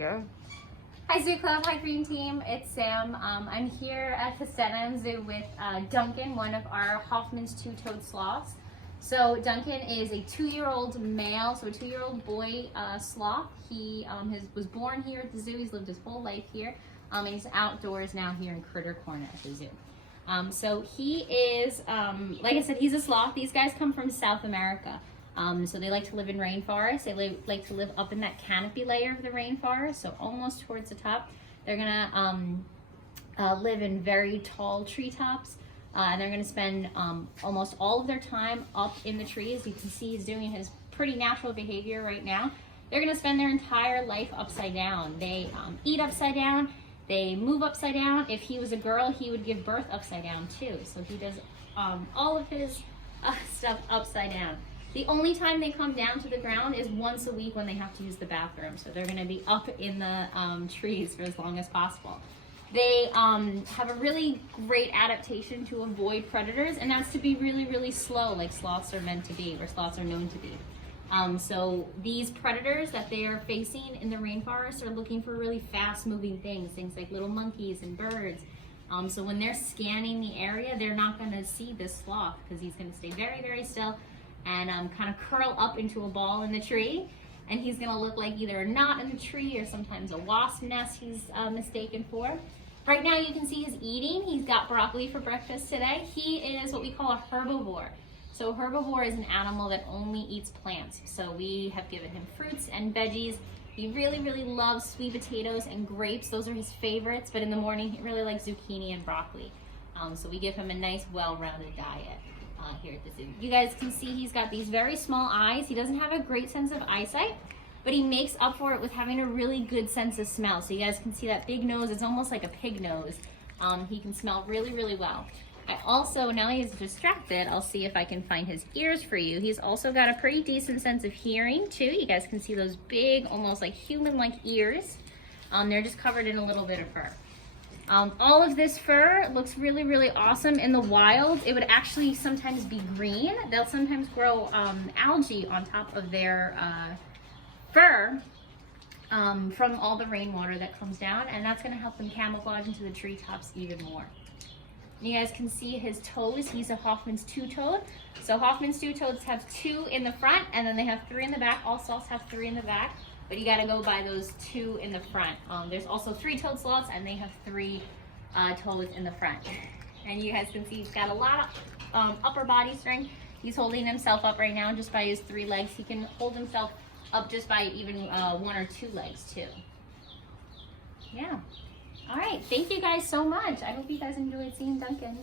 go. Hi Zoo Club, hi Green Team, it's Sam. I'm here at the Staten Island Zoo with Dunkin, one of our Hoffman's two Toed Sloths. So Dunkin is a 2-year-old male, so a 2-year-old boy sloth. He was born here at the zoo. He's lived his whole life here. And he's outdoors now here in Critter Corner at the zoo. So he is, like I said, he's a sloth. These guys come from South America. So they like to live in rainforests. They like to live up in that canopy layer of the rainforest, so almost towards the top. They're gonna live in very tall treetops, and they're gonna spend almost all of their time up in the trees. You can see he's doing his pretty natural behavior right now. They're gonna spend their entire life upside down. They eat upside down. They move upside down. If he was a girl, he would give birth upside down too. So he does all of his stuff upside down. The only time they come down to the ground is once a week when they have to use the bathroom. So they're gonna be up in the trees for as long as possible. They have a really great adaptation to avoid predators, and that's to be really, really slow, like sloths are meant to be, or sloths are known to be. So these predators that they are facing in the rainforest are looking for really fast moving things like little monkeys and birds. So when they're scanning the area, they're not gonna see this sloth because he's gonna stay very, very still and kind of curl up into a ball in the tree, and he's gonna look like either a knot in the tree or sometimes a wasp nest he's mistaken for. Right now you can see he's eating. He's got broccoli for breakfast today. He is what we call a herbivore. So herbivore is an animal that only eats plants. So we have given him fruits and veggies. He really, really loves sweet potatoes and grapes. Those are his favorites, but in the morning he really likes zucchini and broccoli. So we give him a nice, well-rounded diet. Here at the zoo. You guys can see he's got these very small eyes. He doesn't have a great sense of eyesight, but he makes up for it with having a really good sense of smell. So you guys can see that big nose. It's almost like a pig nose. He can smell really, really well. I also, now he's distracted, I'll see if I can find his ears for you. He's also got a pretty decent sense of hearing too. You guys can see those big, almost like human-like ears. They're just covered in a little bit of fur. All of this fur looks really, really awesome in the wild. It would actually sometimes be green. They'll sometimes grow algae on top of their fur from all the rainwater that comes down, and that's gonna help them camouflage into the treetops even more. You guys can see his toes. He's a Hoffman's two-toed. So Hoffman's two-toads have 2 in the front, and then they have 3 in the back. All sloths have 3 in the back, but you gotta go by those 2 in the front. There's also 3-toed sloths, and they have 3 toes in the front. And you guys can see he's got a lot of upper body strength. He's holding himself up right now just by his 3 legs. He can hold himself up just by even 1 or 2 legs too. Yeah. All right, thank you guys so much. I hope you guys enjoyed seeing Dunkin.